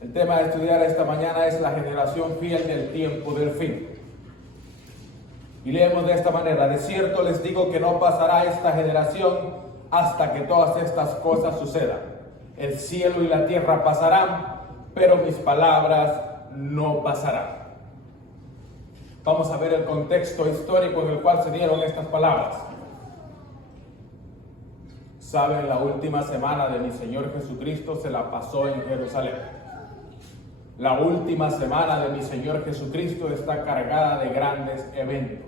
El tema de estudiar esta mañana es la generación fiel del tiempo del fin. Y leemos de esta manera: de cierto les digo que no pasará esta generación hasta que todas estas cosas sucedan. El cielo y la tierra pasarán, pero mis palabras no pasarán. Vamos a ver el contexto histórico en el cual se dieron estas palabras. Saben, la última semana de mi Señor Jesucristo se la pasó en Jerusalén. La última semana de mi Señor Jesucristo está cargada de grandes eventos.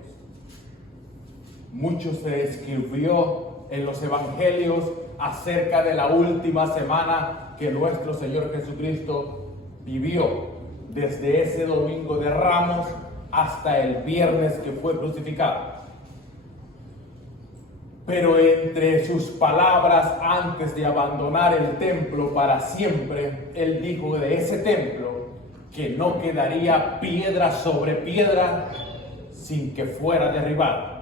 Mucho se escribió en los evangelios acerca de la última semana que nuestro Señor Jesucristo vivió, desde ese domingo de Ramos hasta el viernes que fue crucificado. Pero entre sus palabras antes de abandonar el templo para siempre, Él dijo de ese templo que no quedaría piedra sobre piedra sin que fuera derribado.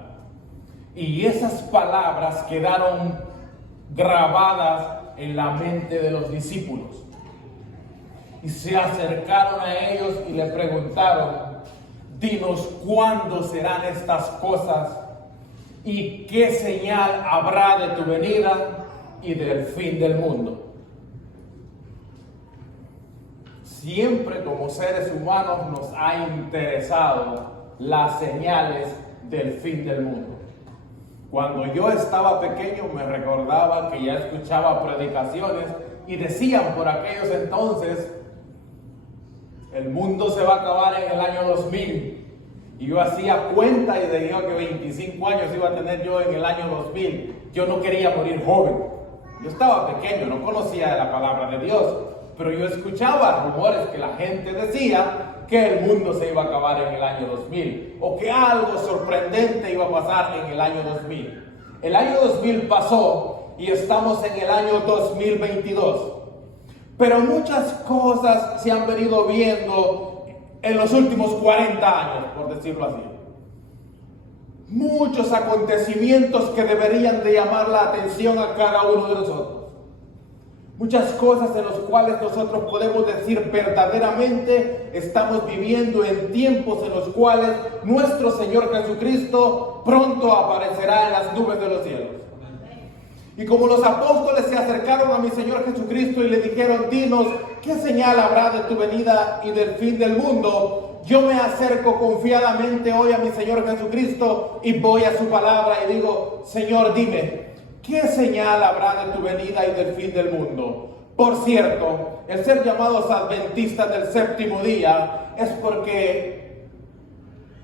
Y esas palabras quedaron grabadas en la mente de los discípulos. Y se acercaron a ellos y le preguntaron: dinos cuándo serán estas cosas y qué señal habrá de tu venida y del fin del mundo. Siempre como seres humanos nos ha interesado las señales del fin del mundo. Cuando yo estaba pequeño me recordaba que ya escuchaba predicaciones y decían por aquellos entonces: el mundo se va a acabar en el año 2000. Y yo hacía cuenta y decía que 25 años iba a tener yo en el año 2000. Yo no quería morir joven. Yo estaba pequeño, no conocía la palabra de Dios, pero yo escuchaba rumores que la gente decía que el mundo se iba a acabar en el año 2000 o que algo sorprendente iba a pasar en el año 2000. El año 2000 pasó y estamos en el año 2022. Pero muchas cosas se han venido viendo en los últimos 40 años, por decirlo así. Muchos acontecimientos que deberían de llamar la atención a cada uno de nosotros. Muchas cosas en las cuales nosotros podemos decir verdaderamente estamos viviendo en tiempos en los cuales nuestro Señor Jesucristo pronto aparecerá en las nubes de los cielos. Y como los apóstoles se acercaron a mi Señor Jesucristo y le dijeron: dinos qué señal habrá de tu venida y del fin del mundo, yo me acerco confiadamente hoy a mi Señor Jesucristo y voy a su palabra y digo: Señor, dime, ¿qué señal habrá de tu venida y del fin del mundo? Por cierto, el ser llamados adventistas del séptimo día es porque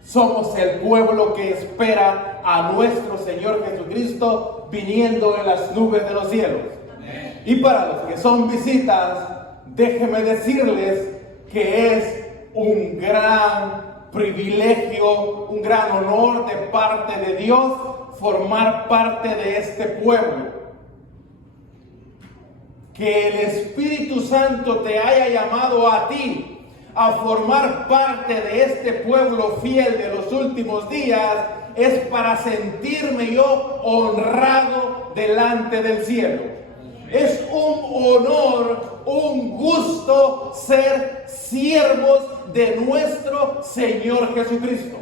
somos el pueblo que espera a nuestro Señor Jesucristo viniendo en las nubes de los cielos. Y para los que son visitas, déjenme decirles que es un gran privilegio, un gran honor de parte de Dios formar parte de este pueblo. Que el Espíritu Santo te haya llamado a ti a formar parte de este pueblo fiel de los últimos días es para sentirme yo honrado delante del cielo. Es un honor, un gusto ser siervos de nuestro Señor Jesucristo.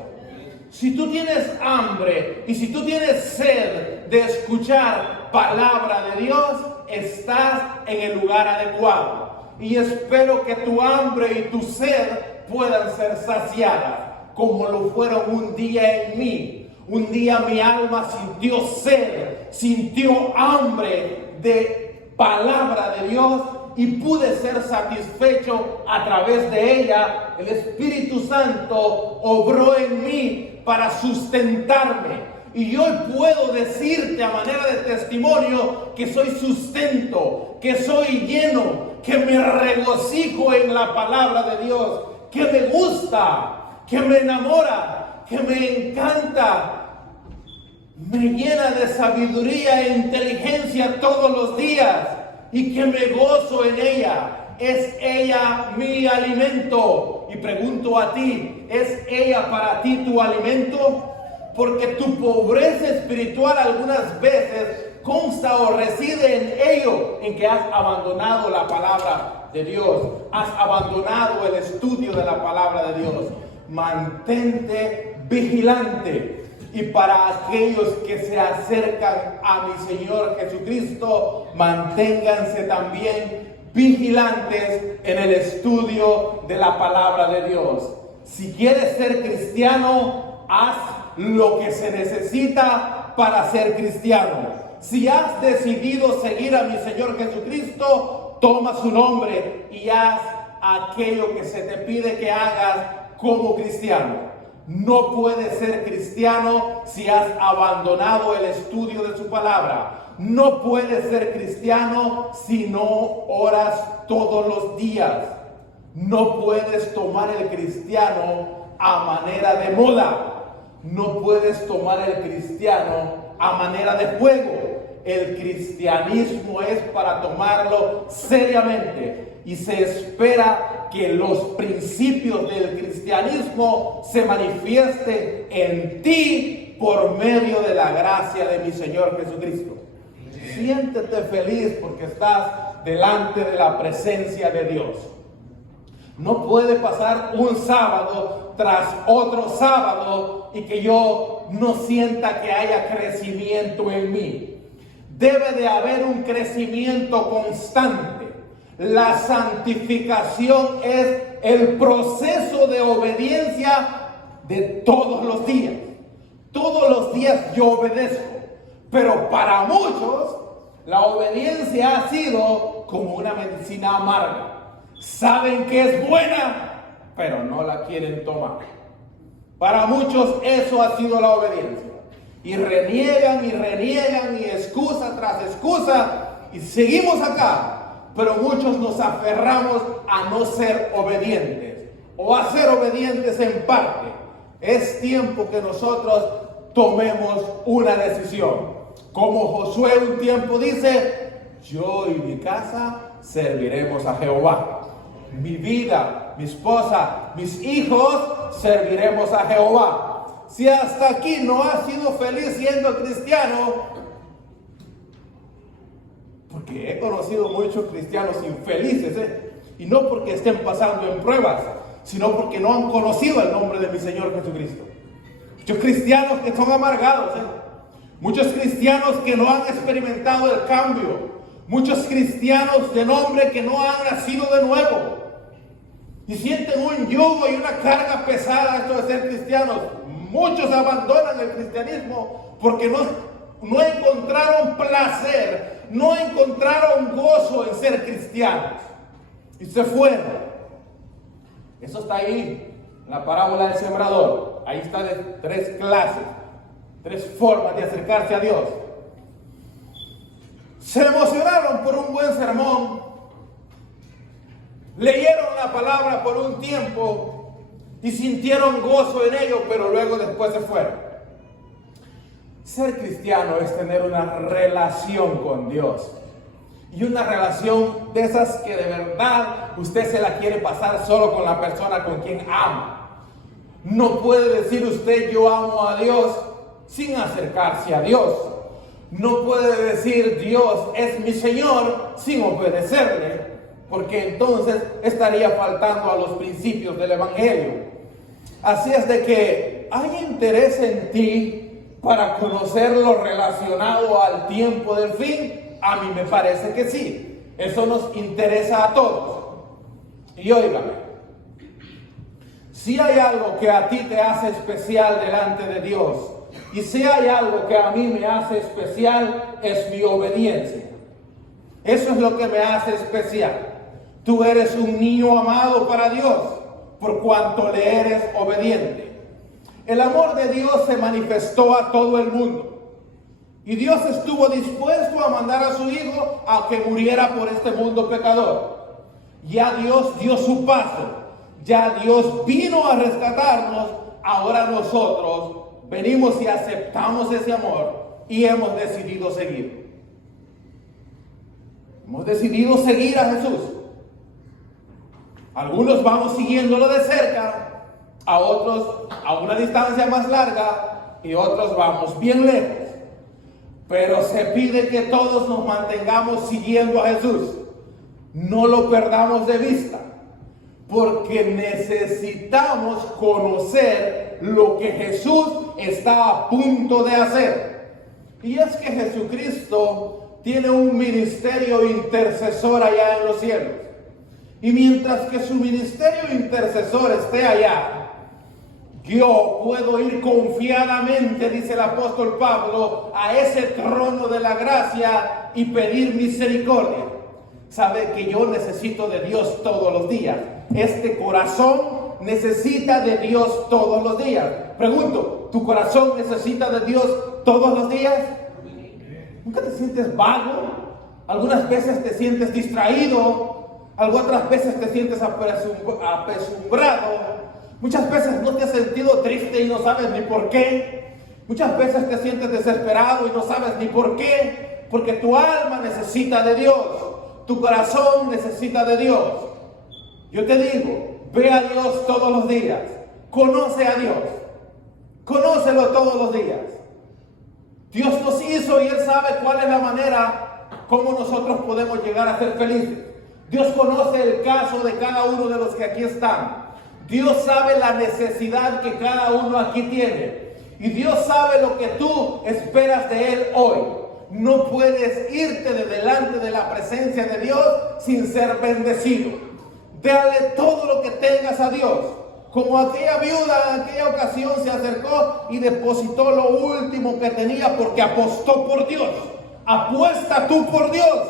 Si tú tienes hambre y si tú tienes sed de escuchar palabra de Dios, estás en el lugar adecuado. Y espero que tu hambre y tu sed puedan ser saciadas, como lo fueron un día en mí. Un día mi alma sintió sed, sintió hambre de palabra de Dios y pude ser satisfecho a través de ella. El Espíritu Santo obró en mí para sustentarme. Y hoy puedo decirte a manera de testimonio que soy sustento, que soy lleno, que me regocijo en la palabra de Dios, que me gusta, que me enamora, que me encanta, me llena de sabiduría e inteligencia todos los días y que me gozo en ella. Es ella mi alimento. Y pregunto a ti, ¿es ella para ti tu alimento? Porque tu pobreza espiritual algunas veces consta o reside en ello, en que has abandonado la palabra de Dios, has abandonado el estudio de la palabra de Dios. Mantente vigilante. Y para aquellos que se acercan a mi Señor Jesucristo, manténganse también vigilantes en el estudio de la palabra de Dios. Si quieres ser cristiano, haz lo que se necesita para ser cristiano. Si has decidido seguir a mi Señor Jesucristo, toma su nombre y haz aquello que se te pide que hagas como cristiano. No puedes ser cristiano si has abandonado el estudio de su palabra. No puedes ser cristiano si no oras todos los días. No puedes tomar el cristiano a manera de moda. No puedes tomar el cristiano a manera de juego. El cristianismo es para tomarlo seriamente y se espera que los principios del cristianismo se manifiesten en ti por medio de la gracia de mi Señor Jesucristo. Siéntete feliz porque estás delante de la presencia de Dios. No puede pasar un sábado tras otro sábado y que yo no sienta que haya crecimiento en mí. Debe de haber un crecimiento constante. La santificación es el proceso de obediencia de todos los días. Todos los días yo obedezco, pero para muchos la obediencia ha sido como una medicina amarga. Saben que es buena, pero no la quieren tomar. Para muchos eso ha sido la obediencia. Y reniegan y excusa tras excusa y seguimos acá. Pero muchos nos aferramos a no ser obedientes o a ser obedientes en parte. Es tiempo que nosotros tomemos una decisión. Como Josué un tiempo dice, yo y mi casa serviremos a Jehová. Mi vida, mi esposa, mis hijos serviremos a Jehová. Si hasta aquí no has sido feliz siendo cristiano, porque he conocido muchos cristianos infelices, y no porque estén pasando en pruebas, sino porque no han conocido el nombre de mi Señor Jesucristo. Muchos cristianos que son amargados, muchos cristianos que no han experimentado el cambio, muchos cristianos de nombre que no han nacido de nuevo y sienten un yugo y una carga pesada esto de ser cristianos. Muchos abandonan el cristianismo porque no encontraron placer, no encontraron gozo en ser cristianos y se fueron. Eso está ahí, en la parábola del sembrador. Ahí está de 3 clases, 3 formas de acercarse a Dios. Se emocionaron por un buen sermón, leyeron la palabra por un tiempo y sintieron gozo en ello, pero luego después se fueron. Ser cristiano es tener una relación con Dios. Y una relación de esas que de verdad usted se la quiere pasar solo con la persona con quien ama. No puede decir usted yo amo a Dios sin acercarse a Dios. No puede decir Dios es mi Señor sin obedecerle, porque entonces estaría faltando a los principios del Evangelio. Así es de que hay interés en ti para conocer lo relacionado al tiempo del fin. A mí me parece que sí. Eso nos interesa a todos. Y óigame, si hay algo que a ti te hace especial delante de Dios, y si hay algo que a mí me hace especial, es mi obediencia. Eso es lo que me hace especial. Tú eres un niño amado para Dios, por cuanto le eres obediente. El amor de Dios se manifestó a todo el mundo. Y Dios estuvo dispuesto a mandar a su Hijo a que muriera por este mundo pecador. Ya Dios dio su paso. Ya Dios vino a rescatarnos. Ahora nosotros venimos y aceptamos ese amor y hemos decidido seguir. Hemos decidido seguir a Jesús. Algunos vamos siguiéndolo de cerca, a otros a una distancia más larga y otros vamos bien lejos. Pero se pide que todos nos mantengamos siguiendo a Jesús. No lo perdamos de vista, porque necesitamos conocer lo que Jesús está a punto de hacer. Y es que Jesucristo tiene un ministerio intercesor allá en los cielos. Y mientras que su ministerio intercesor esté allá, yo puedo ir confiadamente, dice el apóstol Pablo, a ese trono de la gracia y pedir misericordia. Sabe que yo necesito de Dios todos los días. Este corazón necesita de Dios todos los días. Pregunto, ¿tu corazón necesita de Dios todos los días? ¿Nunca te sientes vago? Algunas veces te sientes distraído, algunas veces te sientes apesumbrado. Muchas veces no te has sentido triste y no sabes ni por qué. Muchas veces te sientes desesperado y no sabes ni por qué. Porque tu alma necesita de Dios. Tu corazón necesita de Dios. Yo te digo, ve a Dios todos los días. Conoce a Dios. Conócelo todos los días. Dios nos hizo y Él sabe cuál es la manera como nosotros podemos llegar a ser felices. Dios conoce el caso de cada uno de los que aquí están. Dios sabe la necesidad que cada uno aquí tiene. Y Dios sabe lo que tú esperas de Él hoy. No puedes irte de delante de la presencia de Dios sin ser bendecido. Dale todo lo que tengas a Dios. Como aquella viuda en aquella ocasión se acercó y depositó lo último que tenía porque apostó por Dios. Apuesta tú por Dios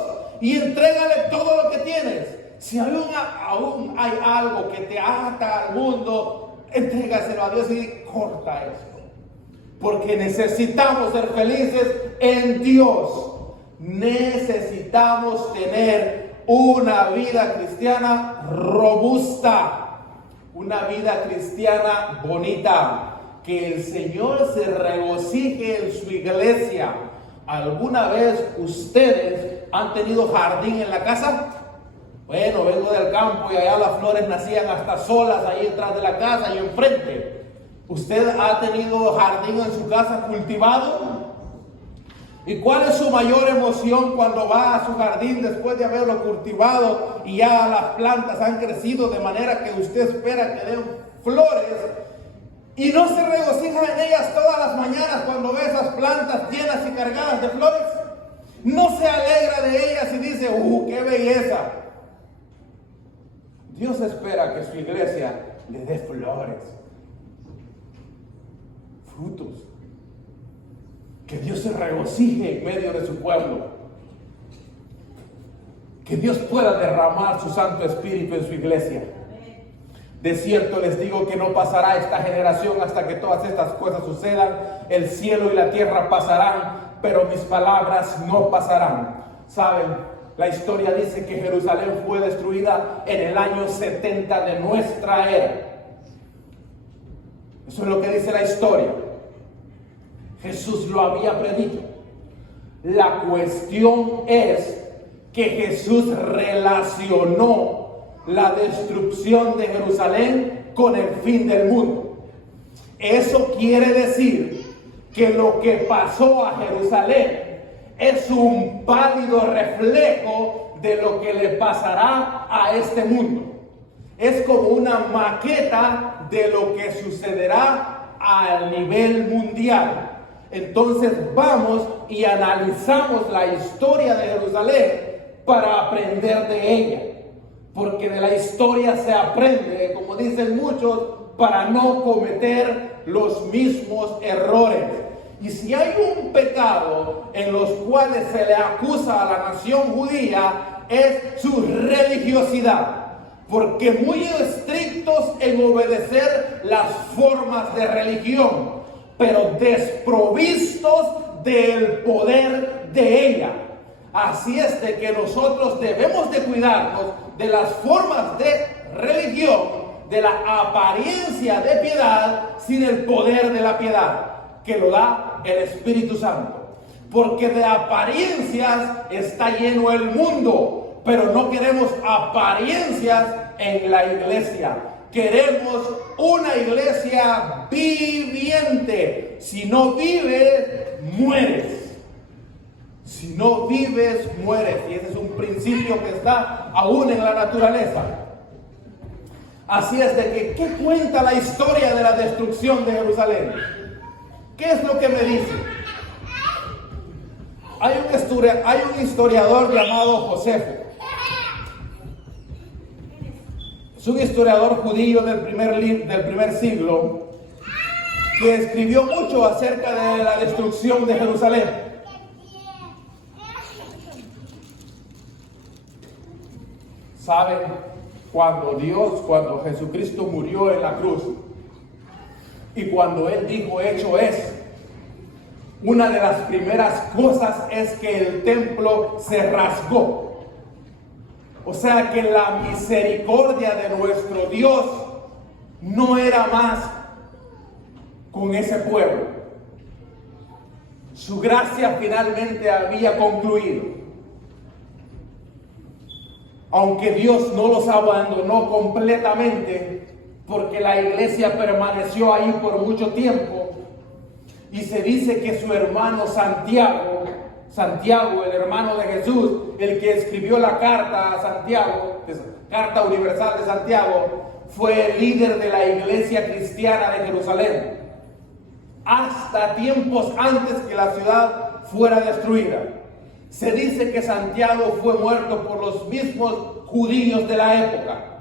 y entrégale todo lo que tienes. Si aún hay algo que te ata al mundo, entrégaselo a Dios y corta esto. Porque necesitamos ser felices en Dios. Necesitamos tener una vida cristiana robusta, una vida cristiana bonita, que el Señor se regocije en su iglesia. ¿Alguna vez ustedes han tenido jardín en la casa? Bueno, vengo del campo y allá las flores nacían hasta solas ahí detrás de la casa y enfrente. ¿Usted ha tenido jardín en su casa cultivado? ¿Y cuál es su mayor emoción cuando va a su jardín después de haberlo cultivado y ya las plantas han crecido de manera que usted espera que den flores? Y no se regocija en ellas todas las mañanas cuando ve esas plantas llenas y cargadas de flores. No se alegra de ellas y dice, ¡qué belleza! Dios espera que su iglesia le dé flores, frutos. Que Dios se regocije en medio de su pueblo. Que Dios pueda derramar su Santo Espíritu en su iglesia. De cierto les digo que no pasará esta generación hasta que todas estas cosas sucedan. El cielo y la tierra pasarán, pero mis palabras no pasarán. ¿Saben? La historia dice que Jerusalén fue destruida en el año 70 de nuestra era. Eso es lo que dice la historia. Jesús lo había predicho. La cuestión es que Jesús relacionó la destrucción de Jerusalén con el fin del mundo. Eso quiere decir que lo que pasó a Jerusalén es un pálido reflejo de lo que le pasará a este mundo. Es como una maqueta de lo que sucederá a nivel mundial. Entonces vamos y analizamos la historia de Jerusalén para aprender de ella. Porque de la historia se aprende, como dicen muchos, para no cometer los mismos errores. Y si hay un pecado en los cuales se le acusa a la nación judía, es su religiosidad. Porque muy estrictos en obedecer las formas de religión, pero desprovistos del poder de ella. Así es de que nosotros debemos de cuidarnos de las formas de religión, de la apariencia de piedad, sin el poder de la piedad, que lo da el Espíritu Santo. Porque de apariencias está lleno el mundo, pero no queremos apariencias en la iglesia. Queremos una iglesia viviente. Si no vives, mueres. Si no vives, mueres. Y ese es un principio que está aún en la naturaleza. Así es de que, ¿qué cuenta la historia de la destrucción de Jerusalén? ¿Qué es lo que me dice? Hay un historiador llamado Josefo. Es un historiador judío del primer siglo que escribió mucho acerca de la destrucción de Jerusalén. ¿Saben? Cuando Jesucristo murió en la cruz y cuando Él dijo, hecho es, una de las primeras cosas es que el templo se rasgó. O sea que la misericordia de nuestro Dios no era más con ese pueblo. Su gracia finalmente había concluido. Aunque Dios no los abandonó completamente, porque la iglesia permaneció ahí por mucho tiempo, y se dice que su hermano Santiago, el hermano de Jesús, el que escribió la carta a Santiago, carta universal de Santiago, fue el líder de la iglesia cristiana de Jerusalén, hasta tiempos antes que la ciudad fuera destruida. Se dice que Santiago fue muerto por los mismos judíos de la época.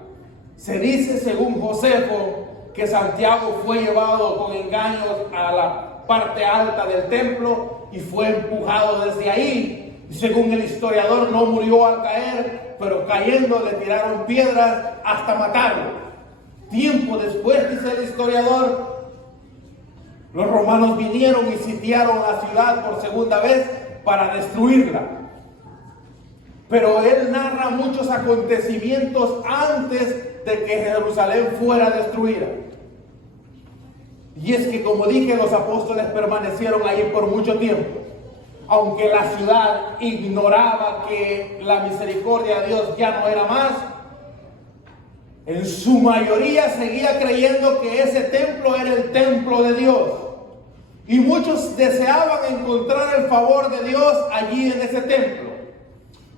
Se dice, según Josefo, que Santiago fue llevado con engaños a la parte alta del templo y fue empujado desde ahí. Según el historiador, no murió al caer, pero cayendo le tiraron piedras hasta matarlo. Tiempo después, dice el historiador, los romanos vinieron y sitiaron la ciudad por segunda vez para destruirla. Pero él narra muchos acontecimientos antes de que Jerusalén fuera destruida. Y es que, como dije, los apóstoles permanecieron ahí por mucho tiempo. Aunque la ciudad ignoraba que la misericordia de Dios ya no era más, en su mayoría seguía creyendo que ese templo era el templo de Dios. Y muchos deseaban encontrar el favor de Dios allí en ese templo.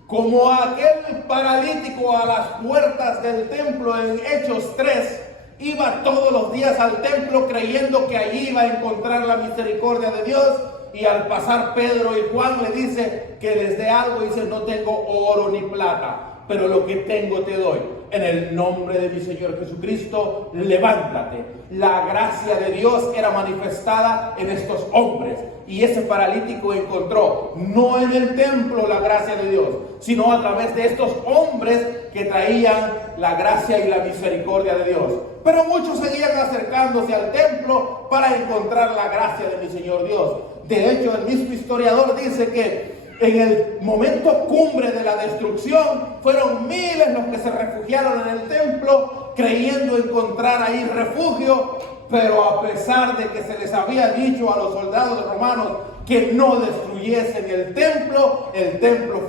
Como aquel paralítico a las puertas del templo en Hechos 3, iba todos los días al templo creyendo que allí iba a encontrar la misericordia de Dios. Y al pasar Pedro y Juan le dice que les dé algo, y dice, no tengo oro ni plata, pero lo que tengo te doy. En el nombre de mi Señor Jesucristo, levántate. La gracia de Dios era manifestada en estos hombres. Y ese paralítico encontró, no en el templo la gracia de Dios, sino a través de estos hombres que traían la gracia y la misericordia de Dios. Pero muchos seguían acercándose al templo para encontrar la gracia de mi Señor Dios. De hecho, el mismo historiador dice que en el momento cumbre de la destrucción, fueron miles los que se refugiaron en el templo, creyendo encontrar ahí refugio, pero a pesar de que se les había dicho a los soldados romanos que no destruyesen el templo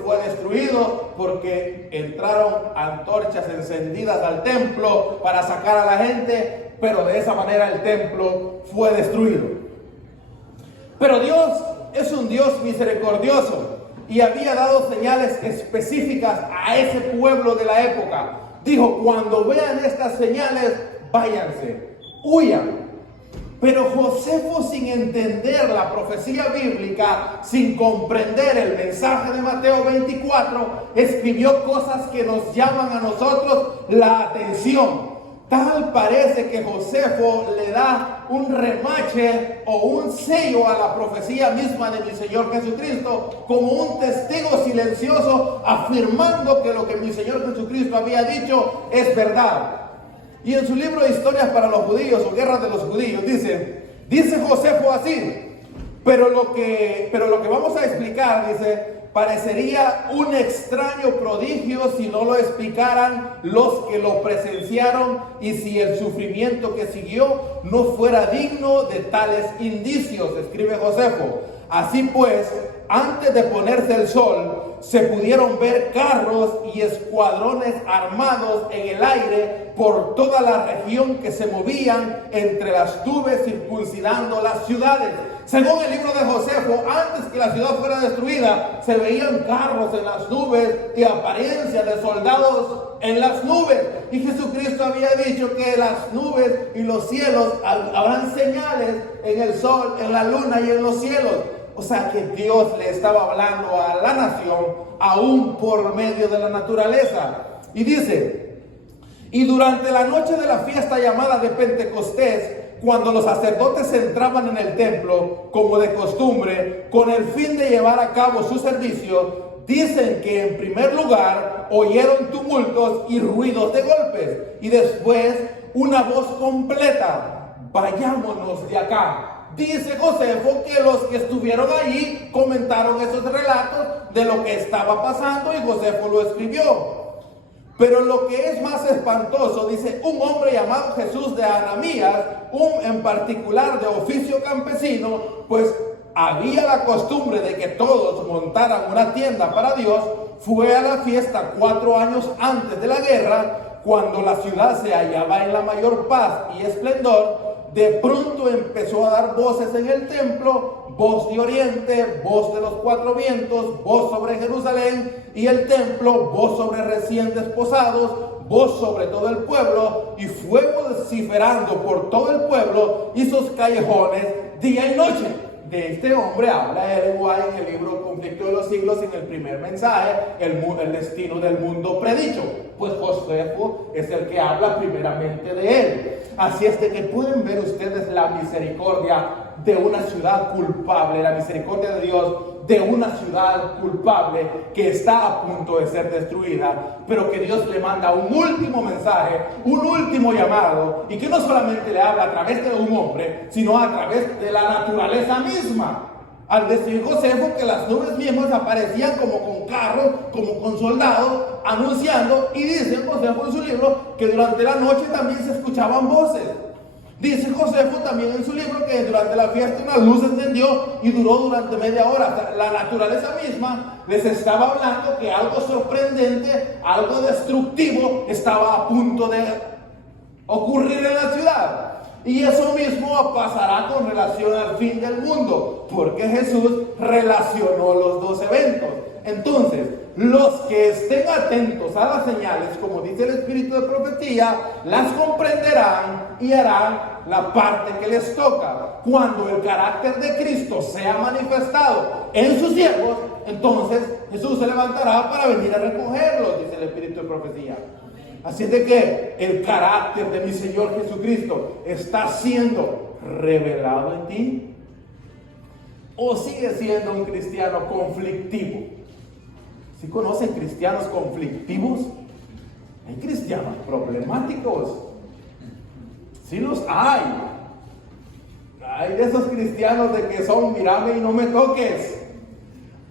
fue destruido porque entraron antorchas encendidas al templo para sacar a la gente, pero de esa manera el templo fue destruido. Pero Dios es un Dios misericordioso y había dado señales específicas a ese pueblo de la época. Dijo, cuando vean estas señales, váyanse, huyan. Pero Josefo, sin entender la profecía bíblica, sin comprender el mensaje de Mateo 24, escribió cosas que nos llaman a nosotros la atención. Tal parece que Josefo le da un remache o un sello a la profecía misma de mi Señor Jesucristo, como un testigo silencioso, afirmando que lo que mi Señor Jesucristo había dicho es verdad. Y en su libro de Historias para los Judíos o Guerras de los Judíos dice Josefo así, pero lo que vamos a explicar, dice, parecería un extraño prodigio si no lo explicaran los que lo presenciaron y si el sufrimiento que siguió no fuera digno de tales indicios, escribe Josefo. Así pues, antes de ponerse el sol, se pudieron ver carros y escuadrones armados en el aire por toda la región, que se movían entre las nubes circuncidando las ciudades. Según el libro de Josefo, antes que la ciudad fuera destruida, se veían carros en las nubes y apariencia de soldados en las nubes. Y Jesucristo había dicho que las nubes y los cielos habrán señales en el sol, en la luna y en los cielos. O sea que Dios le estaba hablando a la nación aún por medio de la naturaleza. Y dice: y durante la noche de la fiesta llamada de Pentecostés, cuando los sacerdotes entraban en el templo, como de costumbre, con el fin de llevar a cabo su servicio, dicen que en primer lugar oyeron tumultos y ruidos de golpes, y después una voz completa: vayámonos de acá. Dice Josefo que los que estuvieron allí comentaron esos relatos de lo que estaba pasando, y Josefo lo escribió. Pero lo que es más espantoso, dice, un hombre llamado Jesús de Anamías, en particular de oficio campesino, pues había la costumbre de que todos montaran una tienda para Dios, fue a la fiesta 4 años antes de la guerra, cuando la ciudad se hallaba en la mayor paz y esplendor. De pronto empezó a dar voces en el templo, voz de oriente, voz de los 4 vientos, voz sobre Jerusalén y el templo, voz sobre recién desposados, voz sobre todo el pueblo, y fue vociferando por todo el pueblo y sus callejones día y noche. De este hombre habla Ellen White en el libro Conflicto de los Siglos, en el primer mensaje, el destino del mundo predicho. Pues Josefo es el que habla primeramente de él. Así es de que pueden ver ustedes la misericordia de una ciudad culpable, la misericordia de Dios de una ciudad culpable que está a punto de ser destruida, pero que Dios le manda un último mensaje, un último llamado, y que no solamente le habla a través de un hombre, sino a través de la naturaleza misma. Al decir Josefo que las nubes mismas aparecían como con carros, como con soldados, anunciando, y dice Josefo en su libro que durante la noche también se escuchaban voces. Dice Josefo también en su libro que durante la fiesta una luz se encendió y duró durante media hora. La naturaleza misma les estaba hablando que algo sorprendente, algo destructivo estaba a punto de ocurrir en la ciudad. Y eso mismo pasará con relación al fin del mundo, porque Jesús relacionó los dos eventos. Entonces, los que estén atentos a las señales, como dice el espíritu de profecía, las comprenderán y harán la parte que les toca. Cuando el carácter de Cristo sea manifestado en sus siervos, entonces Jesús se levantará para venir a recogerlos, dice el espíritu de profecía. Así es de que el carácter de mi Señor Jesucristo está siendo revelado en ti, o sigue siendo un cristiano conflictivo. ¿Sí conocen cristianos conflictivos? Hay cristianos problemáticos. Sí los hay. Hay de esos cristianos de que son mírame y no me toques.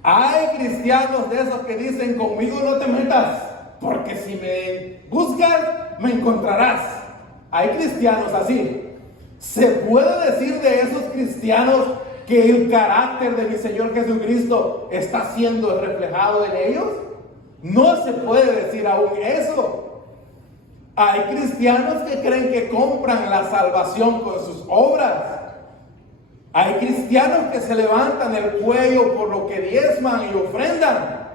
Hay cristianos de esos que dicen conmigo no te metas, porque si me buscas me encontrarás. Hay cristianos así. ¿Se puede decir de esos cristianos que el carácter de mi Señor Jesucristo está siendo reflejado en ellos? No se puede decir aún eso. Hay cristianos que creen que compran la salvación con sus obras. Hay cristianos que se levantan el cuello por lo que diezman y ofrendan.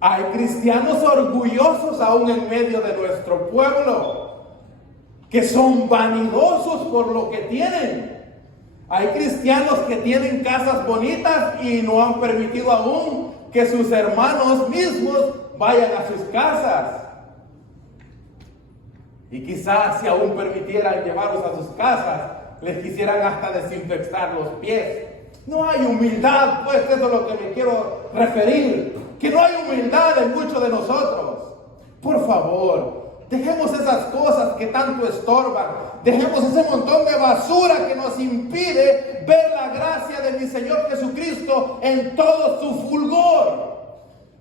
Hay cristianos orgullosos aún en medio de nuestro pueblo, que son vanidosos por lo que tienen. Hay cristianos que tienen casas bonitas y no han permitido aún que sus hermanos mismos vayan a sus casas. Y quizás si aún permitieran llevarlos a sus casas, les quisieran hasta desinfectar los pies. No hay humildad, pues eso es lo que me quiero referir. Que no hay humildad en muchos de nosotros. Por favor, dejemos esas cosas que tanto estorban. Dejemos ese montón de basura que nos impide ver la gracia de mi Señor Jesucristo en todo su fulgor.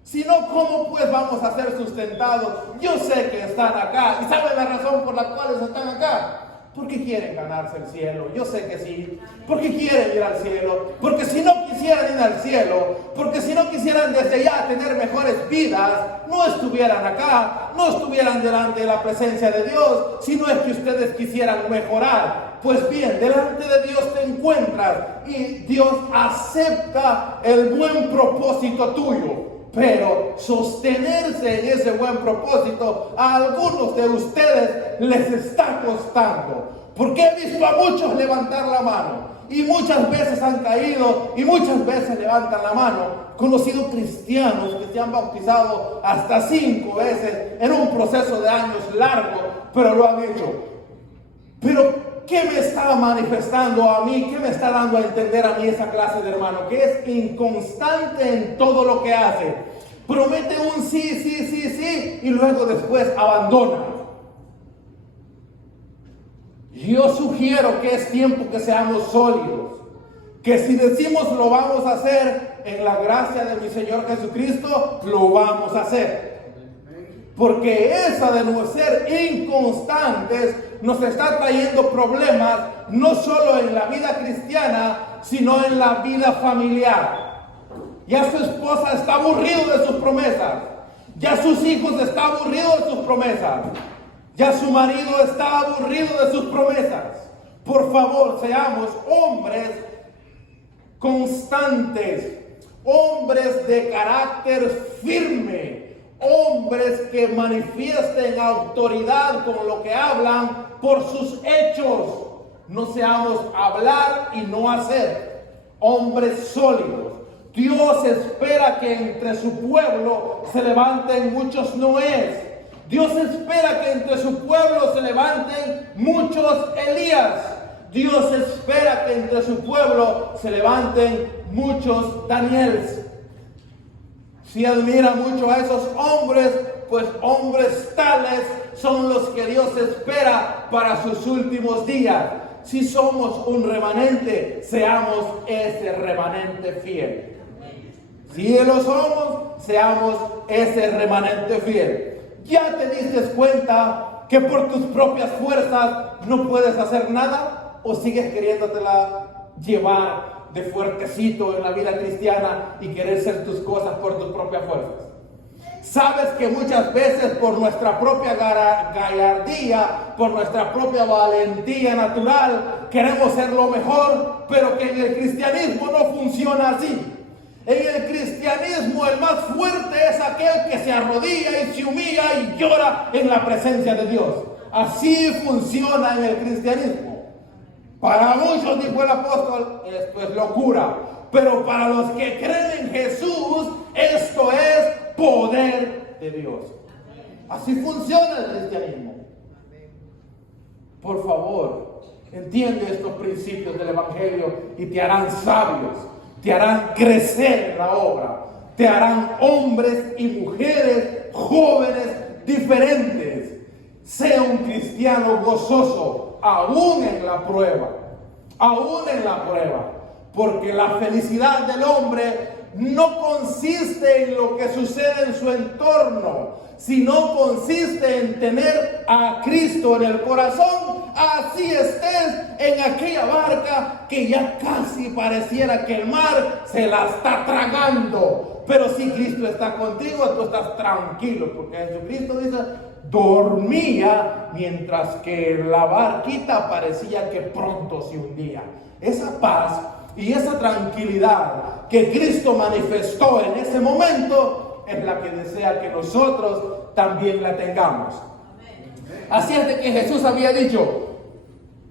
Si no, ¿cómo pues vamos a ser sustentados? Yo sé que están acá y saben la razón por la cual están acá. porque quieren ganarse el cielo. Yo sé que sí, porque quieren ir al cielo, porque si no quisieran ir al cielo, porque si no quisieran desde ya tener mejores vidas, no estuvieran acá, no estuvieran delante de la presencia de Dios, si no es que ustedes quisieran mejorar. Pues bien, delante de Dios te encuentras y Dios acepta el buen propósito tuyo. Pero sostenerse en ese buen propósito a algunos de ustedes les está costando. Porque he visto a muchos levantar la mano y muchas veces han caído y muchas veces levantan la mano. Conocido cristianos que se han bautizado hasta 5 veces en un proceso de años largo, pero lo han hecho. Pero ¿qué me está manifestando a mí? ¿Qué me está dando a entender a mí esa clase de hermano? Que es inconstante en todo lo que hace. Promete un sí, y luego después abandona. Yo sugiero que es tiempo que seamos sólidos. Que si decimos lo vamos a hacer, en la gracia de mi Señor Jesucristo, lo vamos a hacer. Porque esa de no ser inconstantes nos está trayendo problemas, no solo en la vida cristiana, sino en la vida familiar. Ya su esposa está aburrido de sus promesas. Ya sus hijos están aburridos de sus promesas. Ya su marido está aburrido de sus promesas. Por favor, seamos hombres constantes, hombres de carácter firme, hombres que manifiesten autoridad con lo que hablan por sus hechos. No seamos hablar y no hacer. Hombres sólidos. Dios espera que entre su pueblo se levanten muchos Noés. Dios espera que entre su pueblo se levanten muchos Elías. Dios espera que entre su pueblo se levanten muchos Danieles. Si admira mucho a esos hombres, pues hombres tales son los que Dios espera para sus últimos días. Si somos un remanente, seamos ese remanente fiel. Si lo somos, seamos ese remanente fiel. ¿Ya te diste cuenta que por tus propias fuerzas no puedes hacer nada? ¿O sigues queriéndotela llevar de fuertecito en la vida cristiana y querer hacer tus cosas por tus propias fuerzas? Sabes que muchas veces por nuestra propia gallardía, por nuestra propia valentía natural, queremos ser lo mejor, pero que en el cristianismo no funciona así. En el cristianismo el más fuerte es aquel que se arrodilla y se humilla y llora en la presencia de Dios. Así funciona en el cristianismo. Para muchos, dijo el apóstol, esto es locura. Pero para los que creen en Jesús, esto es poder de Dios. Así funciona el cristianismo. Por favor, entiende estos principios del Evangelio y te harán sabios. Te harán crecer en la obra. Te harán hombres y mujeres jóvenes diferentes. Sea un cristiano gozoso, aún en la prueba. Aún en la prueba. Porque la felicidad del hombre no consiste en lo que sucede en su entorno, sino consiste en tener a Cristo en el corazón. Así estés en aquella barca que ya casi pareciera que el mar se la está tragando. Pero si Cristo está contigo, tú estás tranquilo, porque Jesucristo dice, dormía mientras que la barquita parecía que pronto se hundía. Esa paz y esa tranquilidad que Cristo manifestó en ese momento es la que desea que nosotros también la tengamos. Así es de que Jesús había dicho,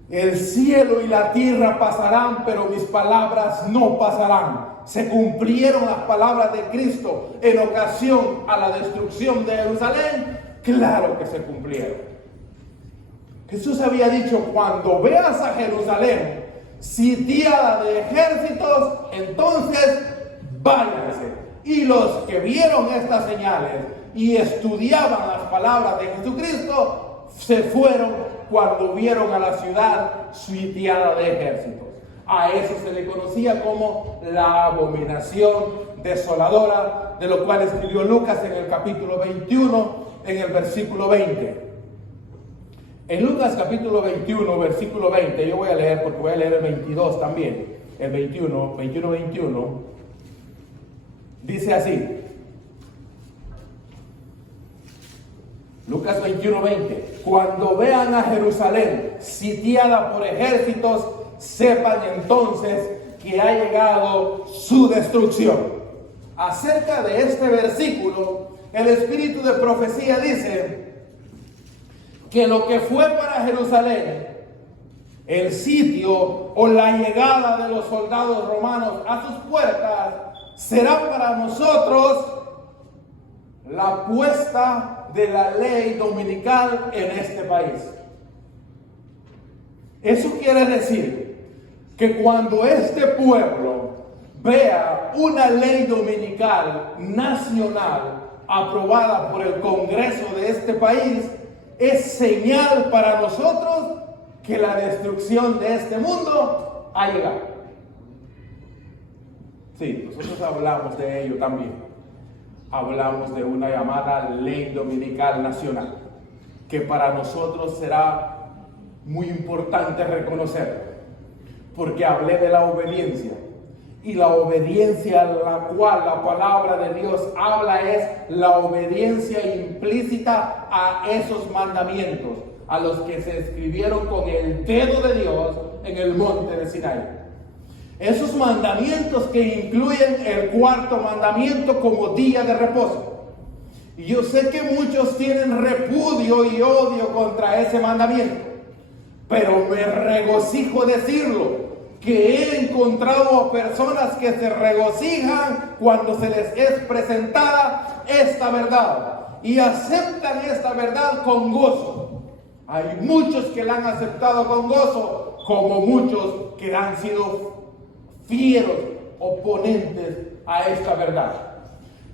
el cielo y la tierra pasarán, pero mis palabras no pasarán. Se cumplieron las palabras de Cristo en ocasión a la destrucción de Jerusalén. Claro que se cumplieron. Jesús había dicho, cuando veas a Jerusalén sitiada de ejércitos, entonces váyanse. Y los que vieron estas señales y estudiaban las palabras de Jesucristo, se fueron cuando vieron a la ciudad sitiada de ejércitos. A eso se le conocía como la abominación desoladora, de lo cual escribió Lucas en el capítulo 21, en el versículo 20. En Lucas capítulo 21, versículo 20, yo voy a leer porque voy a leer el 22 también, el 21, dice así. Lucas 21:20. Cuando vean a Jerusalén sitiada por ejércitos, sepan entonces que ha llegado su destrucción. Acerca de este versículo, el espíritu de profecía dice que lo que fue para Jerusalén, el sitio o la llegada de los soldados romanos a sus puertas, será para nosotros la puesta de la ley dominical en este país. Eso quiere decir que cuando este pueblo vea una ley dominical nacional aprobada por el Congreso de este país, es señal para nosotros que la destrucción de este mundo ha llegado. Sí, nosotros hablamos de ello también. Hablamos de una llamada ley dominical nacional, que para nosotros será muy importante reconocer, porque hablé de la obediencia, y la obediencia a la cual la palabra de Dios habla es la obediencia implícita a esos mandamientos, a los que se escribieron con el dedo de Dios en el monte de Sinaí. Esos mandamientos que incluyen el cuarto mandamiento como día de reposo. Y yo sé que muchos tienen repudio y odio contra ese mandamiento, pero me regocijo decirlo, que he encontrado a personas que se regocijan cuando se les es presentada esta verdad y aceptan esta verdad con gozo. Hay muchos que la han aceptado con gozo, como muchos que han sido fieros oponentes a esta verdad.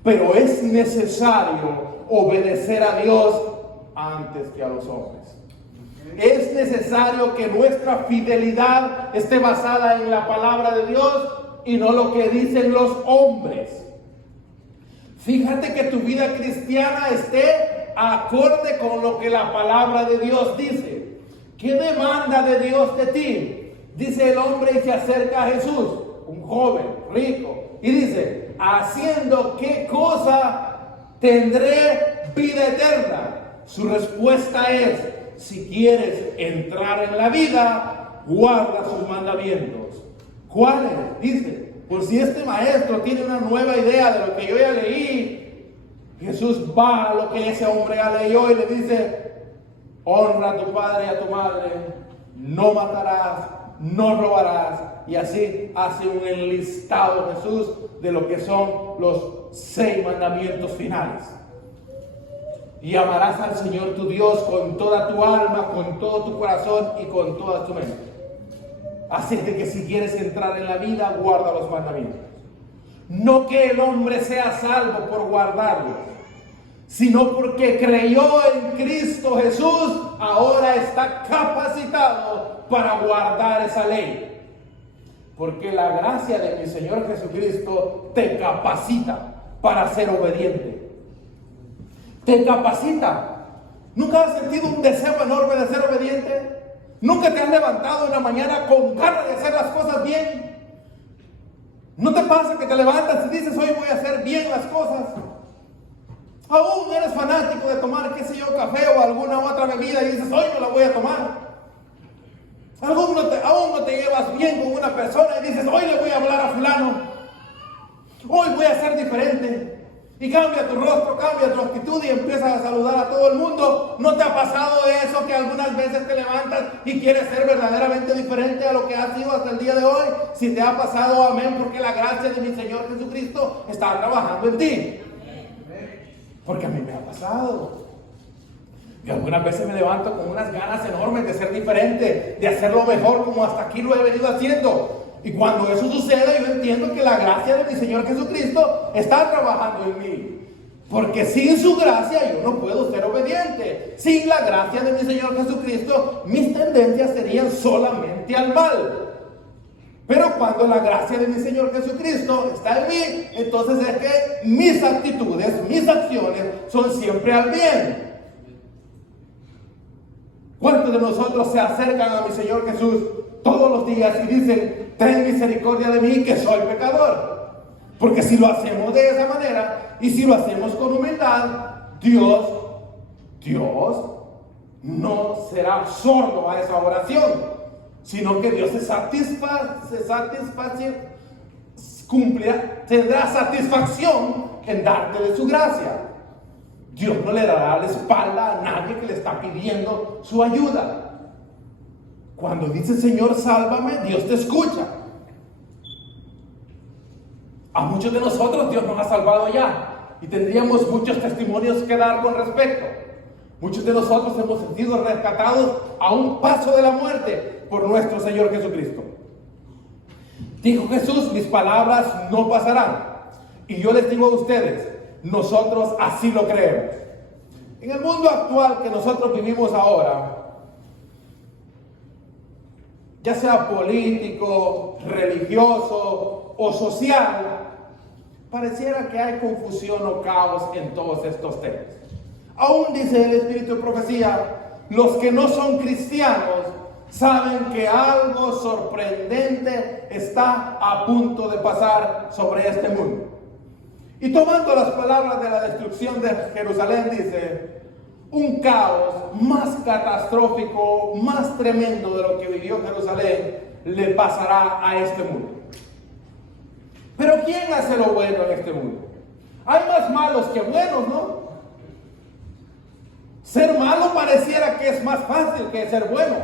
Pero es necesario obedecer a Dios antes que a los hombres. Es necesario que nuestra fidelidad esté basada en la palabra de Dios y no lo que dicen los hombres. Fíjate que tu vida cristiana esté acorde con lo que la palabra de Dios dice. ¿Qué demanda de Dios de ti? Dice el hombre y se acerca a Jesús, un joven rico, y dice: ¿haciendo qué cosa tendré vida eterna? Su respuesta es: si quieres entrar en la vida, guarda sus mandamientos. ¿Cuáles? Dice: pues si este maestro tiene una nueva idea de lo que yo ya leí, Jesús va a lo que ese hombre ya leyó y le dice: honra a tu padre y a tu madre, no matarás, no robarás. Y así hace un enlistado Jesús de lo que son los 6 mandamientos finales. Y amarás al Señor tu Dios con toda tu alma, con todo tu corazón y con toda tu mente. Así de que si quieres entrar en la vida, guarda los mandamientos. No que el hombre sea salvo por guardarlos, sino porque creyó en Cristo Jesús, ahora está capacitado para guardar esa ley. Porque la gracia de mi Señor Jesucristo te capacita para ser obediente. Te capacita. ¿Nunca has sentido un deseo enorme de ser obediente? ¿Nunca te has levantado en la mañana con ganas de hacer las cosas bien? ¿No te pasa que te levantas y dices: hoy voy a hacer bien las cosas? Aún eres fanático de tomar, qué sé yo, café o alguna otra bebida y dices: hoy no la voy a tomar. Aún no te llevas bien con una persona y dices: hoy le voy a hablar a fulano. Hoy voy a ser diferente. Y cambia tu rostro, cambia tu actitud y empiezas a saludar a todo el mundo. ¿No te ha pasado eso que algunas veces te levantas y quieres ser verdaderamente diferente a lo que has sido hasta el día de hoy? Si te ha pasado, amén, porque la gracia de mi Señor Jesucristo está trabajando en ti. Porque a mí me ha pasado. Y algunas veces me levanto con unas ganas enormes de ser diferente, de hacerlo mejor como hasta aquí lo he venido haciendo. Y cuando eso sucede, yo entiendo que la gracia de mi Señor Jesucristo está trabajando en mí. Porque sin su gracia yo no puedo ser obediente. Sin la gracia de mi Señor Jesucristo, mis tendencias serían solamente al mal. Pero cuando la gracia de mi Señor Jesucristo está en mí, entonces es que mis actitudes, mis acciones son siempre al bien. ¿Cuántos ¿cuántos de nosotros se acercan a mi Señor Jesús todos los días y dicen, ten misericordia de mí que soy pecador? Porque si lo hacemos de esa manera y si lo hacemos con humildad, Dios no será sordo a esa oración, sino que Dios tendrá satisfacción en darte de su gracia. Dios no le dará la espalda a nadie que le está pidiendo su ayuda. Cuando dice Señor, sálvame, Dios te escucha. A muchos de nosotros Dios nos ha salvado ya y tendríamos muchos testimonios que dar con respecto. Muchos de nosotros hemos sido rescatados a un paso de la muerte por nuestro Señor Jesucristo. Dijo Jesús, mis palabras no pasarán. Y yo les digo a ustedes, nosotros así lo creemos. En el mundo actual que nosotros vivimos ahora, ya sea político, religioso o social, pareciera que hay confusión o caos en todos estos temas. Aún dice el Espíritu de Profecía, los que no son cristianos saben que algo sorprendente está a punto de pasar sobre este mundo. Y tomando las palabras de la destrucción de Jerusalén, dice, un caos más catastrófico, más tremendo de lo que vivió Jerusalén, le pasará a este mundo. Pero ¿quién hace lo bueno en este mundo? Hay más malos que buenos, ¿no? Ser malo pareciera que es más fácil que ser bueno.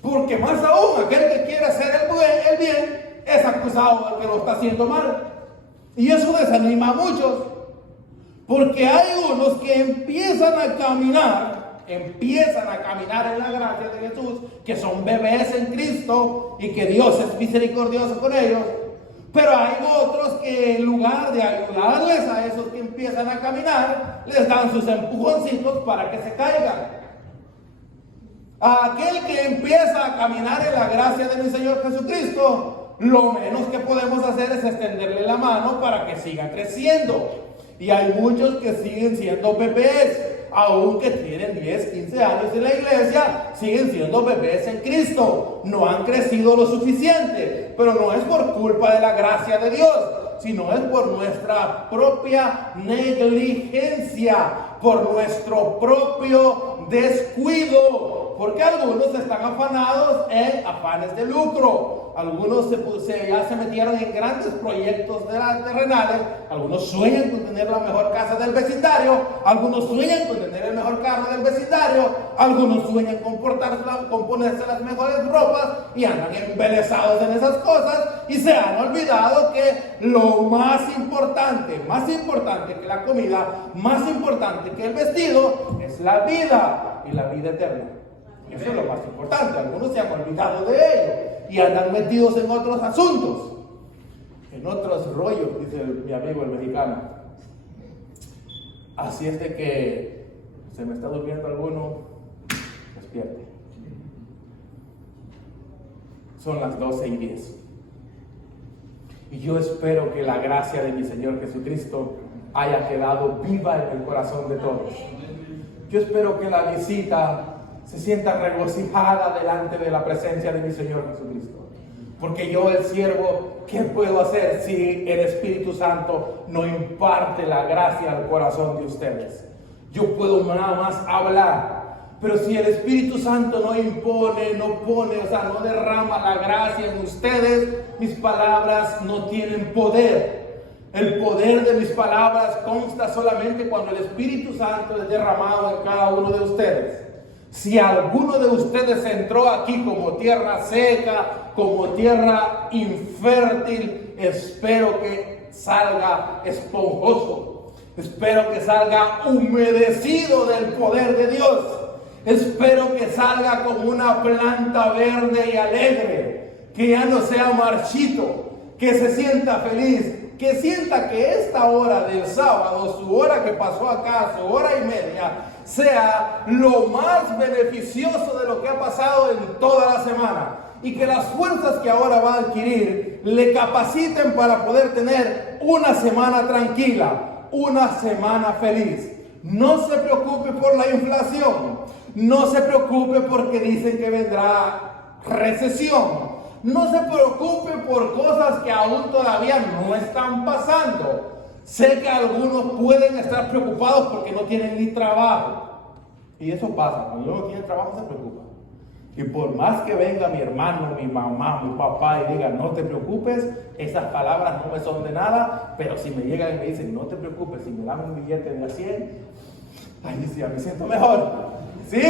Porque más aún, aquel que quiere hacer el bien es acusado de que lo está haciendo mal. Y eso desanima a muchos. Porque hay unos que empiezan a caminar en la gracia de Jesús, que son bebés en Cristo y que Dios es misericordioso con ellos. Pero hay otros que en lugar de ayudarles a esos que empiezan a caminar, les dan sus empujoncitos para que se caigan. A aquel que empieza a caminar en la gracia de mi Señor Jesucristo, lo menos que podemos hacer es extenderle la mano para que siga creciendo. Y hay muchos que siguen siendo bebés, aunque tienen 10, 15 años en la iglesia, siguen siendo bebés en Cristo. No han crecido lo suficiente, pero no es por culpa de la gracia de Dios, sino es por nuestra propia negligencia, por nuestro propio descuido, porque algunos están afanados en afanes de lucro. Algunos ya se metieron en grandes proyectos terrenales. Algunos sueñan con tener la mejor casa del vecindario. Algunos sueñan con tener el mejor carro del vecindario. Algunos sueñan con ponerse las mejores ropas y andan embelesados en esas cosas y se han olvidado que lo más importante que la comida, más importante que el vestido, es la vida y la vida eterna. Eso es lo más importante. Algunos se han olvidado de ello y andan metidos en otros asuntos, en otros rollos, dice mi amigo el mexicano. Así es de que se me está durmiendo alguno, despierte. Son las 12:10. Y yo espero que la gracia de mi Señor Jesucristo haya quedado viva en el corazón de todos. Yo espero que la visita se sienta regocijada delante de la presencia de mi Señor Jesucristo. Porque yo, el siervo, ¿qué puedo hacer si el Espíritu Santo no imparte la gracia al corazón de ustedes? Yo puedo nada más hablar, pero si el Espíritu Santo no no derrama la gracia en ustedes, mis palabras no tienen poder. El poder de mis palabras consta solamente cuando el Espíritu Santo es derramado en cada uno de ustedes. Si alguno de ustedes entró aquí como tierra seca, como tierra infértil, espero que salga esponjoso. Espero que salga humedecido del poder de Dios. Espero que salga como una planta verde y alegre, que ya no sea marchito, que se sienta feliz, que sienta que esta hora del sábado, su hora que pasó acá, su hora y media, sea lo más beneficioso de lo que ha pasado en toda la semana, y que las fuerzas que ahora va a adquirir le capaciten para poder tener una semana tranquila, una semana feliz. No se preocupe por la inflación, No se preocupe porque dicen que vendrá recesión. No se preocupe por cosas que aún todavía no están pasando. Sé que algunos pueden estar preocupados porque no tienen ni trabajo. Y eso pasa, cuando uno no tiene trabajo se preocupa. Y por más que venga mi hermano, mi mamá, mi papá y diga no te preocupes, esas palabras no me son de nada, pero si me llegan y me dicen no te preocupes, si me dan un billete de a 100, ay, sí, me siento mejor. ¿Sí?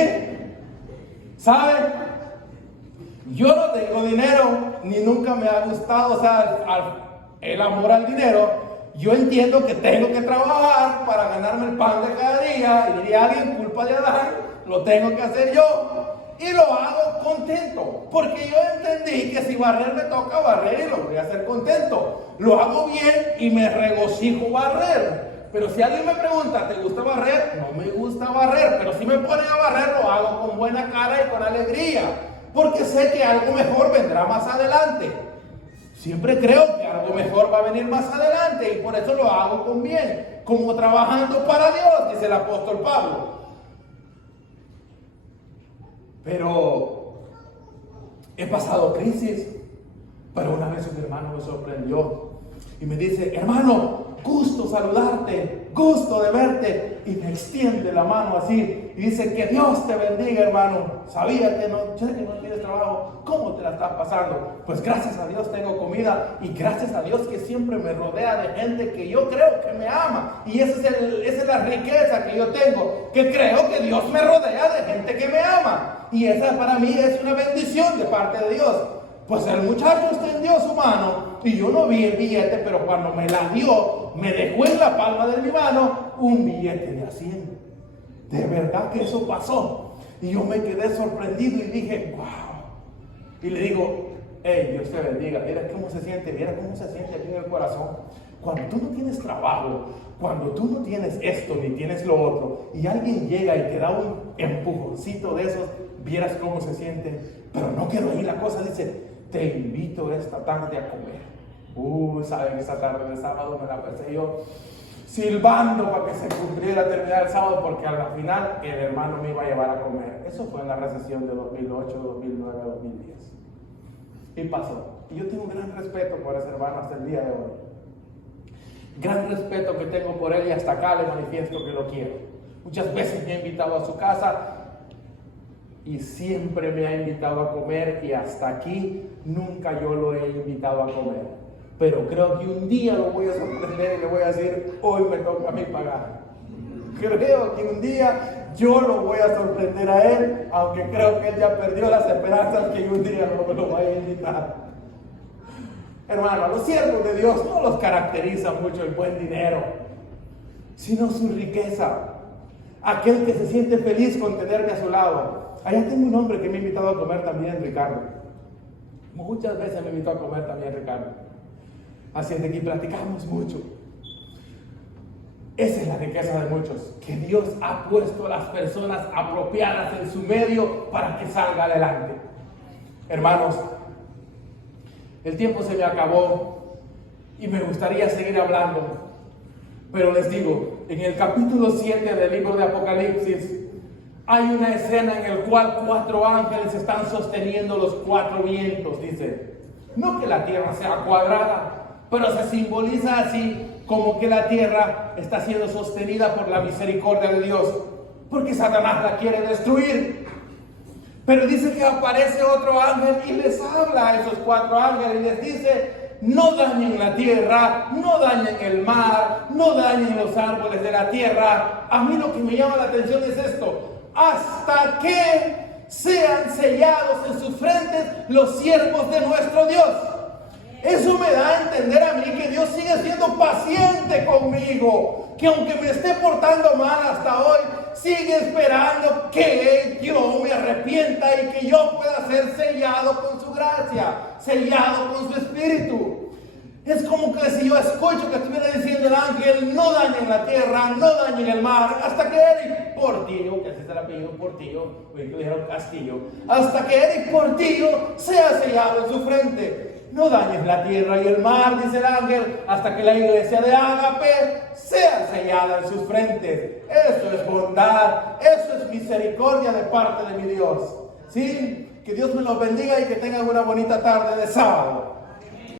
¿Sabe? Yo no tengo dinero, ni nunca me ha gustado, o sea, el amor al dinero. Yo entiendo que tengo que trabajar para ganarme el pan de cada día, y diría alguien, culpa de Adán, lo tengo que hacer yo, y lo hago contento, porque yo entendí que si barrer me toca barrer y lo voy a hacer contento. Lo hago bien y me regocijo barrer. Pero si alguien me pregunta, ¿te gusta barrer? No me gusta barrer, pero si me ponen a barrer, lo hago con buena cara y con alegría, porque sé que algo mejor vendrá más adelante. Siempre creo que algo mejor va a venir más adelante y por eso lo hago con bien, como trabajando para Dios, dice el apóstol Pablo. Pero he pasado crisis, pero una vez un hermano me sorprendió y me dice, hermano, gusto saludarte, gusto de verte, y me extiende la mano así y dice, que Dios te bendiga, hermano. Sabía que no tienes trabajo, ¿cómo te la estás pasando? Pues gracias a Dios tengo comida, y gracias a Dios que siempre me rodea de gente que yo creo que me ama, y esa es la riqueza que yo tengo, que creo que Dios me rodea de gente que me ama, y esa para mí es una bendición de parte de Dios. Pues el muchacho extendió su mano y yo no vi el billete, pero cuando me la dio, me dejó en la palma de mi mano un billete de a 100. De verdad que eso pasó. Y yo me quedé sorprendido y dije, wow. Y le digo, hey, Dios te bendiga, mira cómo se siente aquí en el corazón. Cuando tú no tienes trabajo, cuando tú no tienes esto ni tienes lo otro, y alguien llega y te da un empujoncito de esos, vieras cómo se siente. Pero no quedó ahí la cosa, dice, te invito esta tarde a comer. Saben, esa tarde de sábado me la pasé yo silbando para que se cumpliera terminar el sábado, porque al final el hermano me iba a llevar a comer. Eso fue en la recesión de 2008, 2009, 2010. Y pasó. Y yo tengo un gran respeto por ese hermano hasta el día de hoy. Gran respeto que tengo por él, y hasta acá le manifiesto que lo quiero. Muchas veces me ha invitado a su casa y siempre me ha invitado a comer, y hasta aquí nunca yo lo he invitado a comer. Pero creo que un día lo voy a sorprender y le voy a decir, hoy me toca a mí pagar. Creo que un día yo lo voy a sorprender a él, aunque creo que él ya perdió las esperanzas que un día no me lo vaya a invitar. Hermano, los siervos de Dios no los caracteriza mucho el buen dinero, sino su riqueza. Aquel que se siente feliz con tenerme a su lado. Allá tengo un hombre que me ha invitado a comer también, Ricardo. Muchas veces me invitó a comer también, Ricardo. Así es de que platicamos mucho. Esa es la riqueza de muchos, que Dios ha puesto a las personas apropiadas en su medio para que salga adelante. Hermanos, el tiempo se me acabó y me gustaría seguir hablando, pero les digo, en el capítulo 7 del libro de Apocalipsis hay una escena en la cual 4 ángeles están sosteniendo los 4 vientos, dice. No que la tierra sea cuadrada, pero se simboliza así, como que la tierra está siendo sostenida por la misericordia de Dios, porque Satanás la quiere destruir. Pero dice que aparece otro ángel y les habla a esos 4 ángeles y les dice, no dañen la tierra, no dañen el mar, no dañen los árboles de la tierra. A mí lo que me llama la atención es esto: hasta que sean sellados en sus frentes los siervos de nuestro Dios. Eso me da a entender a mí que Dios sigue siendo paciente conmigo, que aunque me esté portando mal hasta hoy, sigue esperando que yo me arrepienta y que yo pueda ser sellado con su gracia, sellado con su espíritu. Es como que si yo escucho que estuviera diciendo el ángel, no dañen la tierra, no dañen el mar, hasta que Eric Portillo, que así se le apellido Portillo, que dijeron Castillo, hasta que Eric Portillo sea sellado en su frente. No dañes la tierra y el mar, dice el ángel, hasta que la iglesia de Ágape sea sellada en sus frentes. Eso es bondad, eso es misericordia de parte de mi Dios. ¿Sí? Que Dios me los bendiga y que tengan una bonita tarde de sábado.